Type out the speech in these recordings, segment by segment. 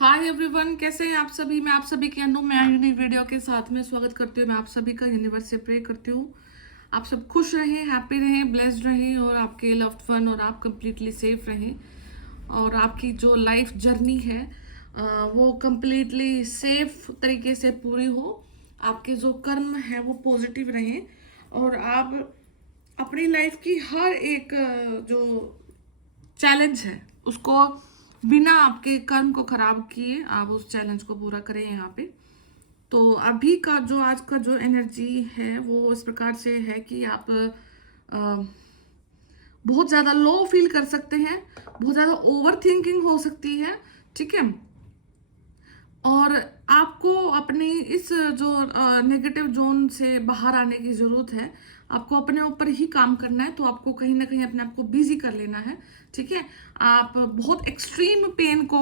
Hi everyone, कैसे हैं आप सभी। मैं आप सभी के अनु मैं नई वीडियो के साथ में स्वागत करती हूँ। मैं आप सभी का यूनिवर्स से प्रे करती हूँ आप सब खुश रहें, हैप्पी रहें, ब्लेस्ड रहें और आपके लव्ड वन और आप कंप्लीटली सेफ रहें और आपकी जो लाइफ जर्नी है वो कंप्लीटली सेफ तरीके से पूरी हो। आपके जो कर्म है वो पॉजिटिव रहें और आप अपनी लाइफ की हर एक जो चैलेंज है उसको बिना आपके कर्म को खराब किए आप उस चैलेंज को पूरा करें यहाँ पे। तो अभी का जो आज का जो एनर्जी है वो इस प्रकार से है कि आप अ, बहुत ज़्यादा लो फील कर सकते हैं, बहुत ज़्यादा ओवर थिंकिंग हो सकती है, ठीक है। और आपको अपनी इस जो नेगेटिव जोन से बाहर आने की ज़रूरत है। आपको अपने ऊपर ही काम करना है, तो आपको कहीं ना कहीं अपने आप को बिजी कर लेना है, ठीक है। आप बहुत एक्सट्रीम पेन को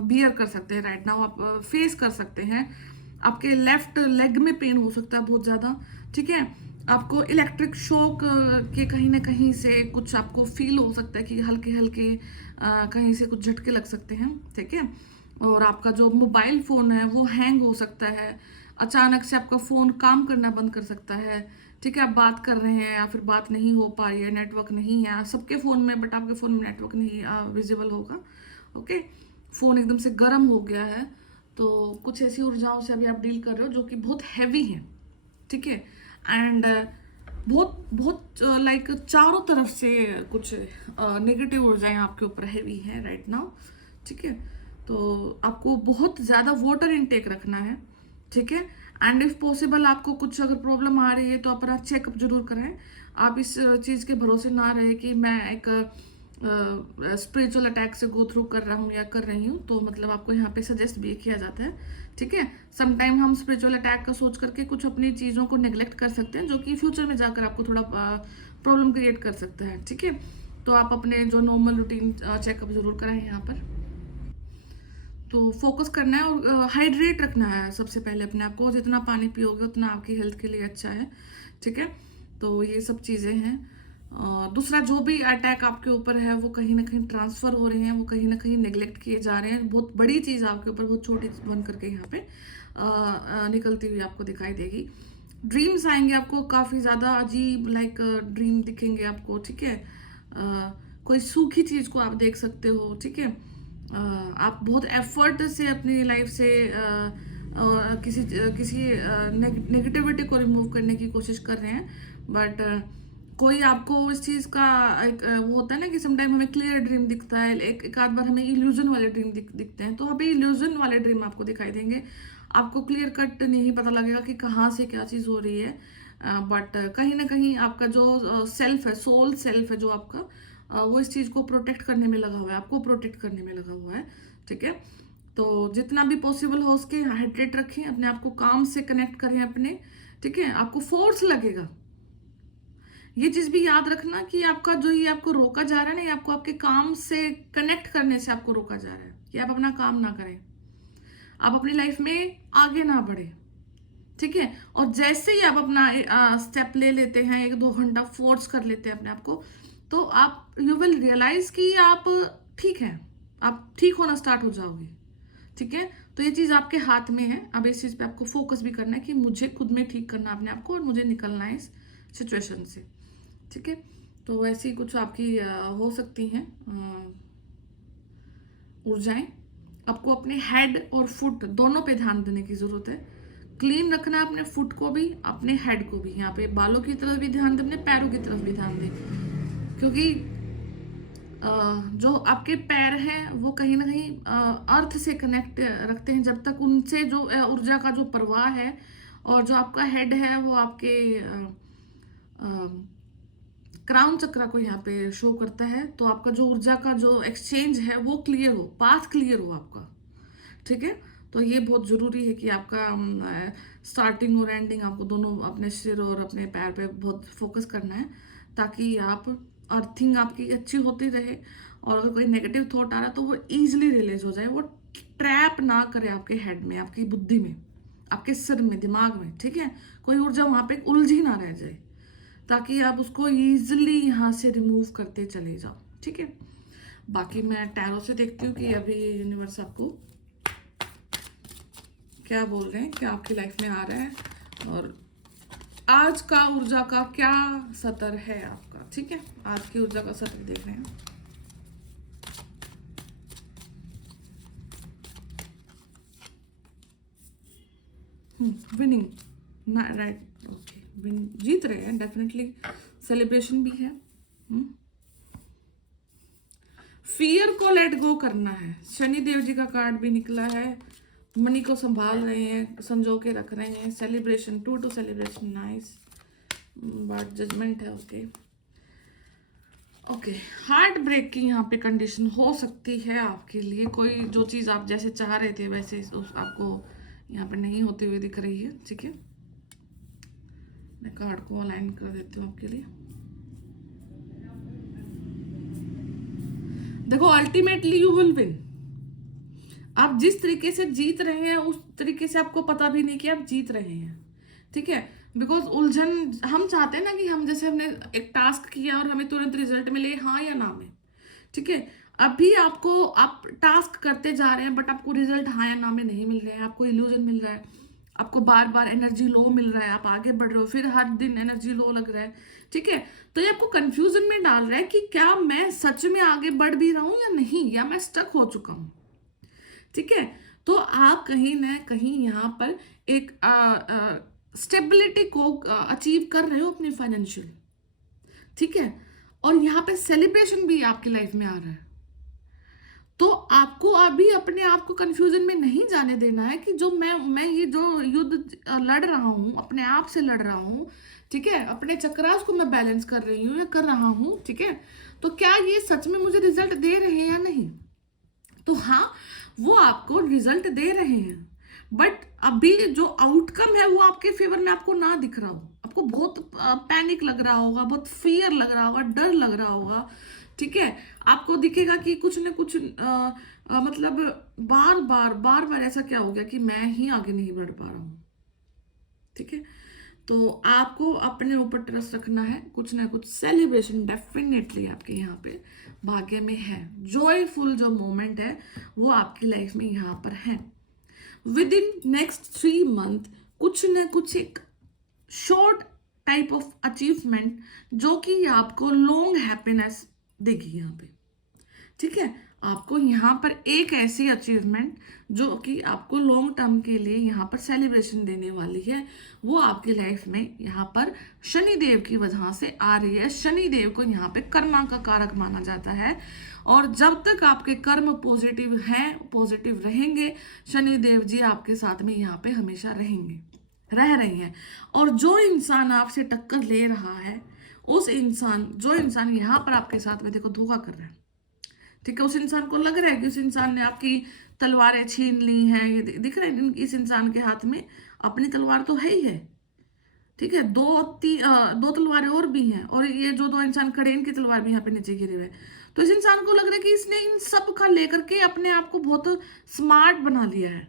बियर कर सकते हैं राइट नाउ, आप फेस कर सकते हैं। आपके लेफ्ट लेग में पेन हो सकता है बहुत ज़्यादा, ठीक है। आपको इलेक्ट्रिक शॉक के कहीं ना कहीं से कुछ आपको फील हो सकता है कि हल्के हल्के कहीं से कुछ झटके लग सकते हैं, ठीक है। और आपका जो मोबाइल फ़ोन है वो हैंग हो सकता है, अचानक से आपका फ़ोन काम करना बंद कर सकता है, ठीक है। आप बात कर रहे हैं या फिर बात नहीं हो पा रही है, नेटवर्क नहीं है सबके फ़ोन में, बट आपके फ़ोन में नेटवर्क नहीं विजिबल होगा, ओके। फ़ोन एकदम से गर्म हो गया है, तो कुछ ऐसी ऊर्जाओं से अभी आप डील कर रहे हो जो कि बहुत हैवी है, ठीक है। एंड बहुत बहुत लाइक चारों तरफ से कुछ नेगेटिव ऊर्जाएं आपके ऊपर हैवी है राइट नाउ, ठीक है। तो आपको बहुत ज़्यादा वाटर इनटेक रखना है, ठीक है। एंड इफ पॉसिबल आपको कुछ अगर प्रॉब्लम आ रही है तो अपना चेकअप जरूर कराएं। आप इस चीज़ के भरोसे ना रहे कि मैं एक स्पिरिचुअल अटैक से गो थ्रू कर रहा हूँ या कर रही हूँ, तो मतलब आपको यहाँ पे सजेस्ट भी किया जाता है, ठीक है। समटाइम हम स्पिरिचुअल अटैक का सोच करके कुछ अपनी चीज़ों को नेग्लेक्ट कर सकते हैं जो कि फ्यूचर में जाकर आपको थोड़ा प्रॉब्लम क्रिएट कर सकता है, ठीक है। तो आप अपने जो नॉर्मल रूटीन चेकअप जरूर कराएं यहाँ पर। तो फोकस करना है और हाइड्रेट रखना है सबसे पहले अपने आप को। जितना पानी पियोगे उतना आपकी हेल्थ के लिए अच्छा है, ठीक है। तो ये सब चीज़ें हैं। दूसरा, जो भी अटैक आपके ऊपर है वो कहीं ना कहीं ट्रांसफ़र हो रहे हैं, वो कहीं ना कहीं नेग्लेक्ट किए जा रहे हैं। बहुत बड़ी चीज़ आपके ऊपर बहुत छोटी बन करके यहाँ पे निकलती हुई आपको दिखाई देगी। ड्रीम्स आएंगे आपको काफ़ी ज़्यादा अजीब, लाइक ड्रीम दिखेंगे आपको, ठीक है। कोई सूखी चीज़ को आप देख सकते हो, ठीक है। आप बहुत एफर्ट से अपनी लाइफ से किसी किसी नेगेटिविटी को रिमूव करने की कोशिश कर रहे हैं, बट कोई आपको इस चीज़ का एक वो होता है ना कि समटाइम हमें क्लियर ड्रीम दिखता है, एक आध बार हमें इल्यूजन वाले ड्रीम दिखते हैं, तो अभी इल्यूजन वाले ड्रीम आपको दिखाई देंगे। आपको क्लियर कट नहीं पता लगेगा कि कहाँ से क्या चीज़ हो रही है, बट कहीं ना कहीं आपका जो सेल्फ है, सोल सेल्फ है जो आपका, वो इस चीज़ को प्रोटेक्ट करने में लगा हुआ है, आपको प्रोटेक्ट करने में लगा हुआ है, ठीक है। तो जितना भी पॉसिबल हो उसके हाइड्रेट रखें, अपने आप को काम से कनेक्ट करें अपने, ठीक है। आपको फोर्स लगेगा, ये चीज़ भी याद रखना कि आपका जो ये आपको रोका जा रहा है ना, ये आपको आपके काम से कनेक्ट करने से आपको रोका जा रहा है कि आप अपना काम ना करें, आप अपनी लाइफ में आगे ना बढ़े, ठीक है। और जैसे ही आप अपना स्टेप ले लेते हैं, 1-2 घंटा फोर्स कर लेते हैं अपने आप को, तो आप यू विल रियलाइज कि आप ठीक हैं, आप ठीक होना स्टार्ट हो जाओगे, ठीक है। तो ये चीज़ आपके हाथ में है। अब इस चीज़ पे आपको फोकस भी करना है कि मुझे खुद में ठीक करना अपने आप को और मुझे निकलना है इस सिचुएशन से, ठीक है। तो ऐसी कुछ आपकी हो सकती हैं ऊर्जाएं। आपको अपने हेड और फुट दोनों पे ध्यान देने की जरूरत है। क्लीन रखना है अपने फुट को भी, अपने हेड को भी। यहाँ पे बालों की तरफ भी ध्यान दें, अपने पैरों की तरफ भी ध्यान दें, क्योंकि जो आपके पैर हैं वो कहीं ना कहीं अर्थ से कनेक्ट रखते हैं। जब तक उनसे जो ऊर्जा का जो प्रवाह है, और जो आपका हेड है वो आपके क्राउन चक्रा को यहाँ पे शो करता है। तो आपका जो ऊर्जा का जो एक्सचेंज है वो क्लियर हो, पाथ क्लियर हो आपका, ठीक है। तो ये बहुत ज़रूरी है कि आपका स्टार्टिंग और एंडिंग आपको दोनों अपने सिर और अपने पैर पे बहुत फोकस करना है, ताकि आप अर्थिंग आपकी अच्छी होती रहे। और अगर कोई नेगेटिव थॉट आ रहा है तो वो ईजिली रिलीज हो जाए, वो ट्रैप ना करे आपके हेड में, आपकी बुद्धि में, आपके सिर में, दिमाग में, ठीक है। कोई ऊर्जा वहाँ पे उलझी ना रह जाए, ताकि आप उसको ईजिली यहाँ से रिमूव करते चले जाओ, ठीक है। बाकी मैं टैरो से देखती हूँ कि अभी यूनिवर्स आपको क्या बोल रहे हैं, क्या आपकी लाइफ में आ रहा है, और आज का ऊर्जा का क्या सतर है आपका। ठीक है, आज की ऊर्जा का सतर देख रहे हैं। विनिंग ना, राइट, ओके, विन, जीत रहे हैं डेफिनेटली, सेलिब्रेशन भी है। फियर को लेट गो करना है, शनि देव जी का कार्ड भी निकला है, मनी को संभाल रहे हैं, संजो के रख रहे हैं, celebration, to celebration, nice, but judgement है। ओके ओके, हार्ट ब्रेक की यहाँ पे कंडीशन हो सकती है आपके लिए, कोई जो चीज़ आप जैसे चाह रहे थे वैसे आपको यहाँ पे नहीं होते हुए दिख रही है। ठीक है, मैं कार्ड को अलाइन कर देती हूँ आपके लिए। देखो, अल्टीमेटली यू विल विन। आप जिस तरीके से जीत रहे हैं उस तरीके से आपको पता भी नहीं कि आप जीत रहे हैं। ठीक है, बिकॉज उलझन, हम चाहते हैं ना कि हम जैसे हमने एक टास्क किया और हमें तुरंत रिजल्ट मिले, हाँ या ना में। ठीक है, अभी आपको, आप टास्क करते जा रहे हैं बट आपको रिजल्ट हाँ या ना में नहीं मिल रहे हैं, आपको इल्यूजन मिल रहा है, आपको बार बार एनर्जी लो मिल रहा है, आप आगे बढ़ रहे हो, फिर हर दिन एनर्जी लो लग रहा है। ठीक है, तो ये आपको कंफ्यूजन में डाल रहा है कि क्या मैं सच में आगे बढ़ भी रहा हूं या नहीं, या मैं स्टक हो चुका हूं। ठीक है, तो आप कहीं ना कहीं यहाँ पर एक स्टेबिलिटी को अचीव कर रहे हो अपने फाइनेंशियल। ठीक है, और यहाँ पे सेलिब्रेशन भी आपकी लाइफ में आ रहा है। तो आपको अभी अपने आप को कंफ्यूजन में नहीं जाने देना है कि जो मैं ये जो युद्ध लड़ रहा हूँ, अपने आप से लड़ रहा हूँ। ठीक है, अपने चक्रास को मैं बैलेंस कर रही हूँ या कर रहा हूँ। ठीक है, तो क्या ये सच में मुझे रिजल्ट दे रहे हैं या नहीं। तो हाँ, वो आपको रिजल्ट दे रहे हैं, बट अभी जो आउटकम है वो आपके फेवर में आपको ना दिख रहा हो, आपको बहुत पैनिक लग रहा होगा, बहुत फियर लग रहा होगा, डर लग रहा होगा। ठीक है, आपको दिखेगा कि कुछ न कुछ मतलब बार बार ऐसा क्या हो गया कि मैं ही आगे नहीं बढ़ पा रहा हूँ। ठीक है, तो आपको अपने ऊपर ट्रस्ट रखना है, कुछ ना कुछ सेलिब्रेशन डेफिनेटली आपके यहाँ पे भाग्य में है, जॉयफुल जो मोमेंट है वो आपकी लाइफ में यहाँ पर है। विद इन नेक्स्ट 3 मंथ कुछ ना कुछ एक शॉर्ट टाइप ऑफ अचीवमेंट जो कि आपको लॉन्ग हैप्पीनेस देगी यहाँ पे। ठीक है, आपको यहाँ पर एक ऐसी अचीवमेंट जो कि आपको लॉन्ग टर्म के लिए यहाँ पर सेलिब्रेशन देने वाली है, वो आपकी लाइफ में यहाँ पर शनि देव की वजह से आ रही है। शनि देव को यहाँ पे कर्मा का कारक माना जाता है, और जब तक आपके कर्म पॉजिटिव हैं, पॉजिटिव रहेंगे, शनि देव जी आपके साथ में यहाँ पे हमेशा रहेंगे, रह रही हैं। और जो इंसान आपसे टक्कर ले रहा है, जो इंसान यहाँ पर आपके साथ में देखो धोखा कर रहा है, ठीक है, उस इंसान को लग रहा है कि उस इंसान ने आपकी तलवारें छीन ली हैं, ये दिख रहा है इस इंसान के हाथ में अपनी तलवार तो है ही है। ठीक है, दो तलवारें और भी हैं, और ये जो 2 इंसान खड़े, इनकी तलवार भी यहाँ पे नीचे गिरे हुए हैं। तो इस इंसान को लग रहा है कि इसने इन सब का लेकर के अपने आप को बहुत स्मार्ट बना लिया है,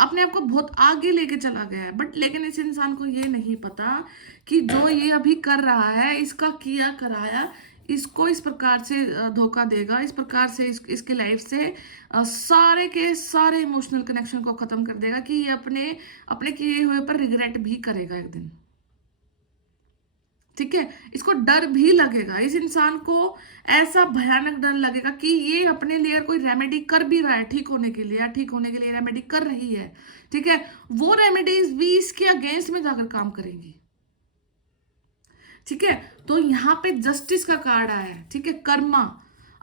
अपने आप को बहुत आगे लेके चला गया है। बट लेकिन इस इंसान को ये नहीं पता कि जो ये अभी कर रहा है, इसका किया कराया इसको इस प्रकार से धोखा देगा, इस प्रकार से इसकी लाइफ से सारे के सारे इमोशनल कनेक्शन को खत्म कर देगा कि ये अपने किए हुए पर रिग्रेट भी करेगा एक दिन। ठीक है, इसको डर भी लगेगा, इस इंसान को ऐसा भयानक डर लगेगा कि ये अपने लिए कोई रेमेडी कर भी रहा है ठीक होने के लिए, या ठीक होने के लिए रेमेडी कर रही है। ठीक है, वो रेमेडीज भी इसके अगेंस्ट में जाकर काम करेंगी। ठीक है, तो यहाँ पे जस्टिस का कार्ड आया है। ठीक है, कर्मा,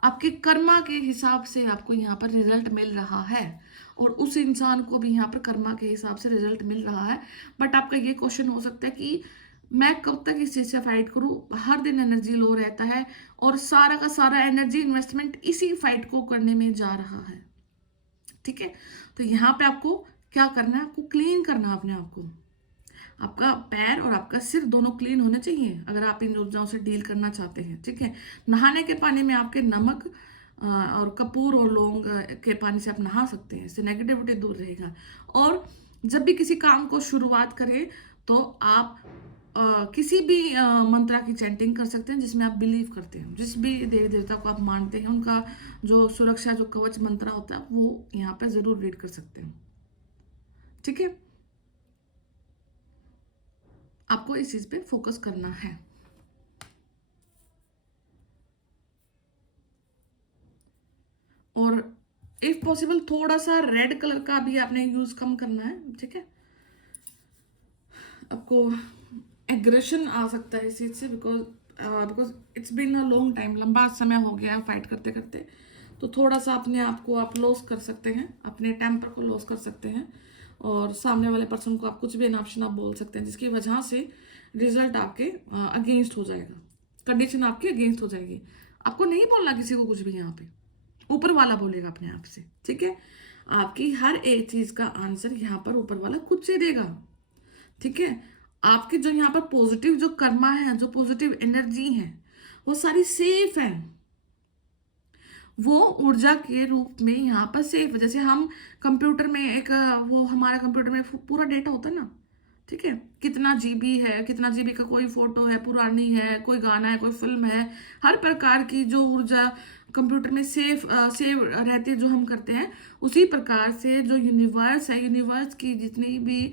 आपके कर्मा के हिसाब से आपको यहाँ पर रिजल्ट मिल रहा है, और उस इंसान को भी यहाँ पर कर्मा के हिसाब से रिजल्ट मिल रहा है। बट आपका ये क्वेश्चन हो सकता है कि मैं कब तक इस चीज से फाइट करूं, हर दिन एनर्जी लो रहता है, और सारा का सारा एनर्जी इन्वेस्टमेंट इसी फाइट को करने में जा रहा है। ठीक है, तो यहाँ पे आपको क्या करना है, आपको क्लीन करना है अपने आप को, आपका पैर और आपका सिर दोनों क्लीन होने चाहिए अगर आप इन ऊर्जाओं से डील करना चाहते हैं। ठीक है, नहाने के पानी में आपके नमक और कपूर और लौंग के पानी से आप नहा सकते हैं, इससे नेगेटिविटी दूर रहेगा। और जब भी किसी काम को शुरुआत करें तो आप किसी भी मंत्रा की चैंटिंग कर सकते हैं जिसमें आप बिलीव करते हैं, जिस भी देवी देवता को आप मानते हैं, उनका जो सुरक्षा जो कवच मंत्रा होता है वो यहाँ पे जरूर रीड कर सकते हैं। ठीक है, आपको इस चीज पे फोकस करना है। और इफ पॉसिबल थोड़ा सा रेड कलर का भी आपने यूज कम करना है, ठीक है। आपको एग्रेशन आ सकता है इस चीज से, because it's been a long time, लंबा समय हो गया फाइट करते करते। तो थोड़ा सा अपने आप को आप लॉस कर सकते हैं, अपने टेम्पर को लॉस कर सकते हैं, और सामने वाले पर्सन को आप कुछ भी ऑप्शन आप बोल सकते हैं, जिसकी वजह से रिजल्ट आपके अगेंस्ट हो जाएगा, कंडीशन आपके अगेंस्ट हो जाएगी। आपको नहीं बोलना किसी को कुछ भी, यहाँ पे ऊपर वाला बोलेगा अपने आप से, ठीक है। आपकी हर एक चीज का आंसर यहाँ पर ऊपर वाला खुद से देगा, ठीक है। आपके जो यहाँ पर पॉजिटिव जो कर्मा है, जो पॉजिटिव एनर्जी है, वो सारी सेफ है, वो ऊर्जा के रूप में यहाँ पर सेफ। जैसे हम कंप्यूटर में एक वो हमारा कंप्यूटर में पूरा डेटा होता है ना, ठीक है, कितना जीबी है, कितना जीबी का कोई फोटो है, पुरानी है, कोई गाना है, कोई फिल्म है, हर प्रकार की जो ऊर्जा कंप्यूटर में सेव रहती है, जो हम करते हैं, उसी प्रकार से जो यूनिवर्स है, यूनिवर्स की जितनी भी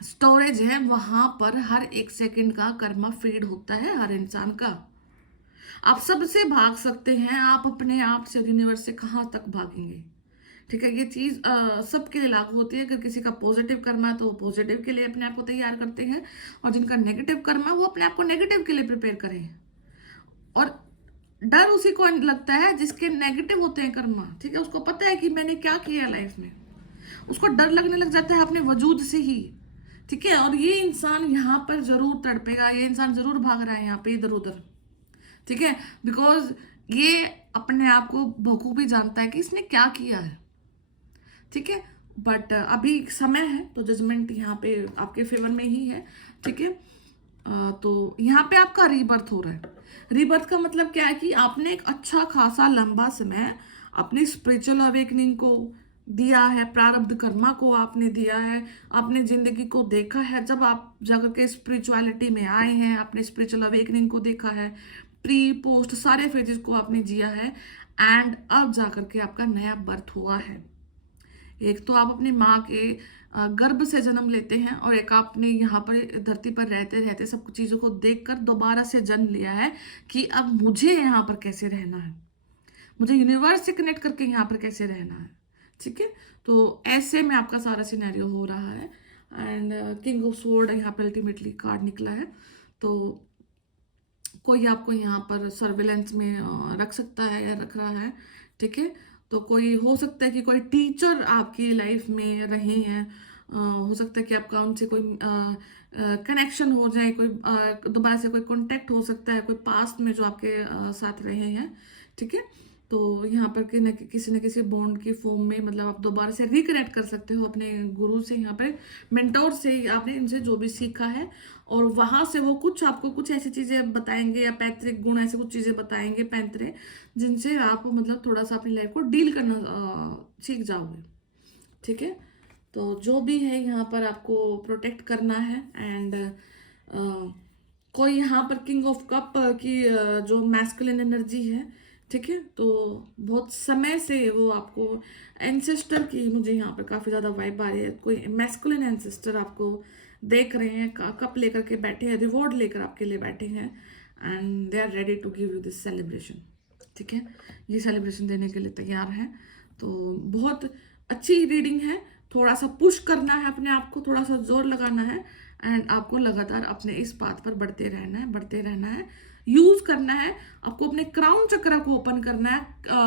स्टोरेज है, वहां पर हर एक सेकंड का कर्मा फीड होता है हर इंसान का। आप सबसे भाग सकते हैं, आप अपने आप से यूनिवर्स से कहाँ तक भागेंगे, ठीक है। ये चीज सबके लिए लागू होती है। अगर किसी का पॉजिटिव कर्मा है तो वो पॉजिटिव के लिए अपने आप को तैयार करते हैं, और जिनका नेगेटिव कर्मा है वो अपने आप को नेगेटिव के लिए प्रिपेयर करें। और डर उसी को लगता है जिसके नेगेटिव होते हैं कर्मा, ठीक है, उसको पता है कि मैंने क्या किया लाइफ में, उसको डर लगने लग जाता है अपने वजूद से ही, ठीक है। और ये इंसान यहाँ पर जरूर तड़पेगा, ये इंसान जरूर भाग रहा है यहाँ पे इधर उधर, ठीक है, बिकॉज ये अपने आप को बखूबी जानता है कि इसने क्या किया है, ठीक है। बट अभी समय है, तो जजमेंट यहाँ पे आपके फेवर में ही है, ठीक है। तो यहाँ पे आपका रीबर्थ हो रहा है। रीबर्थ का मतलब क्या है कि आपने एक अच्छा खासा लंबा समय अपनी स्पिरिचुअल अवेकनिंग को दिया है, प्रारब्ध कर्मा को आपने दिया है, आपने जिंदगी को देखा है। जब आप जाकर के स्पिरिचुअलिटी में आए हैं, आपने स्पिरिचुअल अवेकनिंग को देखा है, प्री पोस्ट सारे फेजेस को आपने जिया है, एंड अब जाकर के आपका नया बर्थ हुआ है। एक तो आप अपनी माँ के गर्भ से जन्म लेते हैं, और एक आपने यहाँ पर धरती पर रहते रहते सब चीज़ों को देखकर दोबारा से जन्म लिया है कि अब मुझे यहाँ पर कैसे रहना है, मुझे यूनिवर्स से कनेक्ट करके यहाँ पर कैसे रहना है, ठीक है। तो ऐसे में आपका सारा सिनेरियो हो रहा है। एंड किंग ऑफ स्वॉर्ड यहाँ पे अल्टीमेटली कार्ड निकला है। तो कोई आपको यहाँ पर सर्विलेंस में रख सकता है या रख रहा है, ठीक है। तो कोई हो सकता है कि कोई टीचर आपकी लाइफ में रहे हैं, हो सकता है कि आपका उनसे कोई कनेक्शन हो जाए, कोई दोबारा से कोई कांटेक्ट हो सकता है, कोई पास्ट में जो आपके साथ रहे हैं, ठीक है। तो यहाँ पर किसी न किसी बॉन्ड की फॉर्म में, मतलब आप दोबारा से रिकनेक्ट कर सकते हो अपने गुरु से, यहाँ पे मेंटोर से, आपने इनसे जो भी सीखा है, और वहां से वो कुछ आपको कुछ ऐसी चीजें बताएंगे, या पैतृक गुण ऐसे कुछ चीजें बताएंगे पैंतरे, जिनसे आप मतलब थोड़ा सा अपनी लाइफ को डील करना सीख जाओगे, ठीक है। तो जो भी है यहाँ पर आपको प्रोटेक्ट करना है। एंड कोई यहाँ पर किंग ऑफ कप की जो मैस्कुलिन एनर्जी है, ठीक है, तो बहुत समय से वो आपको एंसेस्टर की, मुझे यहाँ पर काफ़ी ज़्यादा वाइब आ रही है, कोई मैस्कुलिन एंसेस्टर आपको देख रहे हैं, कप लेकर के बैठे हैं, रिवॉर्ड लेकर आपके लिए बैठे हैं, and they are ready to give you this celebration, ठीक है। ये सेलिब्रेशन देने के लिए तैयार है। तो बहुत अच्छी रीडिंग है, थोड़ा सा पुश करना है अपने आप को, थोड़ा सा जोर लगाना है, एंड आपको लगातार अपने इस पाथ पर बढ़ते रहना है, बढ़ते रहना है, यूज करना है। आपको अपने क्राउन चक्र को ओपन करना है।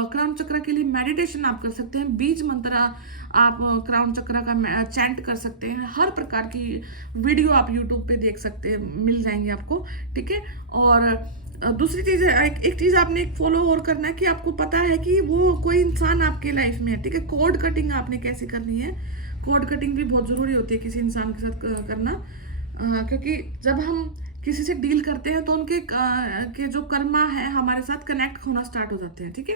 क्राउन चक्र के लिए मेडिटेशन आप कर सकते हैं, बीज मंत्र आप क्राउन चक्र का चैंट कर सकते हैं, हर प्रकार की वीडियो आप यूट्यूब पे देख सकते हैं, मिल जाएंगे आपको, ठीक है। और दूसरी चीज है, एक चीज आपने एक फॉलो और करना है कि आपको पता है कि वो कोई इंसान आपके लाइफ में है, ठीक है। कोड कटिंग आपने कैसे करनी है, कोड कटिंग भी बहुत जरूरी होती है किसी इंसान के साथ करना, क्योंकि जब हम किसी से डील करते हैं तो उनके के जो कर्मा है हमारे साथ कनेक्ट होना स्टार्ट हो जाते हैं, ठीक है।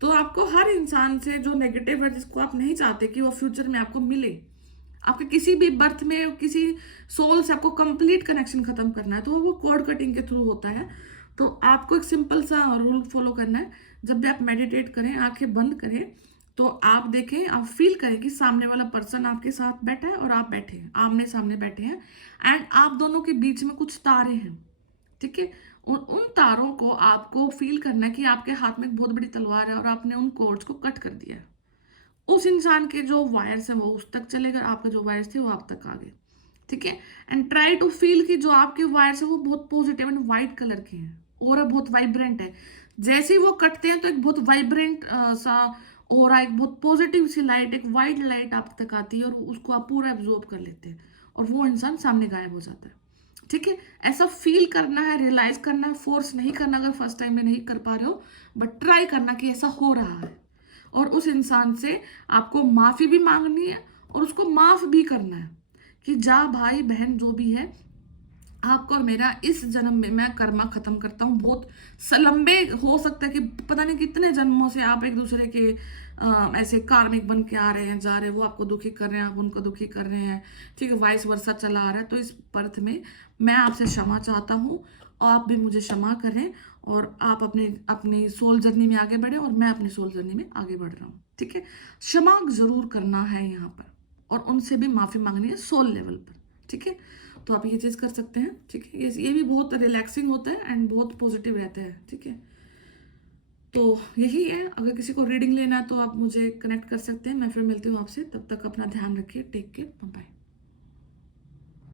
तो आपको हर इंसान से जो नेगेटिव है, जिसको आप नहीं चाहते कि वो फ्यूचर में आपको मिले, आपके किसी भी बर्थ में किसी सोल से आपको कंप्लीट कनेक्शन खत्म करना है, तो वो कोड कटिंग के थ्रू होता है। तो आपको एक सिंपल सा रूल फॉलो करना है। जब भी आप मेडिटेट करें, आंखें बंद करें, तो आप देखें, आप फील करें कि सामने वाला पर्सन आपके साथ बैठा है और आप बैठे हैं, आमने सामने बैठे हैं, एंड आप दोनों के बीच में कुछ तारे हैं, ठीक है। उन तारों को आपको फील करना है कि आपके हाथ में एक बहुत बड़ी तलवार है और आपने उन कॉर्ड्स को कट कर दिया है। उस इंसान के जो वायर्स हैं वो उस तक चलेगा, आपके जो वायर्स थे वो आप तक आ गए, ठीक है। एंड ट्राई टू फील कि जो आपके वायर्स हैं वो बहुत पॉजिटिव एंड वाइट कलर के हैं और बहुत वाइब्रेंट है। जैसे ही वो कटते हैं तो एक बहुत वाइब्रेंट सा और एक बहुत पॉजिटिव सी लाइट, एक वाइट लाइट आप तक आती है और उसको आप पूरा एब्जॉर्ब कर लेते हैं और वो इंसान सामने गायब हो जाता है, ठीक है। ऐसा फील करना है, रियलाइज करना है, फोर्स नहीं करना अगर फर्स्ट टाइम में नहीं कर पा रहे हो, बट ट्राई करना कि ऐसा हो रहा है और उस इंसान से आपको माफी भी मांगनी है और उसको माफ भी करना है कि जा भाई बहन जो भी है, आपको और मेरा इस जन्म में मैं कर्मा खत्म करता हूँ। बहुत लंबे हो सकता है कि पता नहीं कितने जन्मों से आप एक दूसरे के ऐसे कार्मिक बन के आ रहे हैं, जा रहे हैं, वो आपको दुखी कर रहे हैं, आप उनको दुखी कर रहे हैं, ठीक है, वाइस वर्सा चला आ रहा है। तो इस बर्थ में मैं आपसे क्षमा चाहता हूँ, आप भी मुझे क्षमा करें और आप अपने अपनी सोल जर्नी में आगे बढ़े और मैं अपनी सोल जर्नी में आगे बढ़ रहा हूँ, ठीक है। क्षमा जरूर करना है यहाँ पर और उनसे भी माफी मांगनी है सोल लेवल पर, ठीक है। तो आप ये चीज़ कर सकते हैं, ठीक है। ये भी बहुत रिलैक्सिंग होता है एंड बहुत पॉजिटिव रहता है, ठीक है। तो यही है, अगर किसी को रीडिंग लेना है तो आप मुझे कनेक्ट कर सकते हैं। मैं फिर मिलती हूँ आपसे, तब तक अपना ध्यान रखिए, टेक केयर, बाय बाय।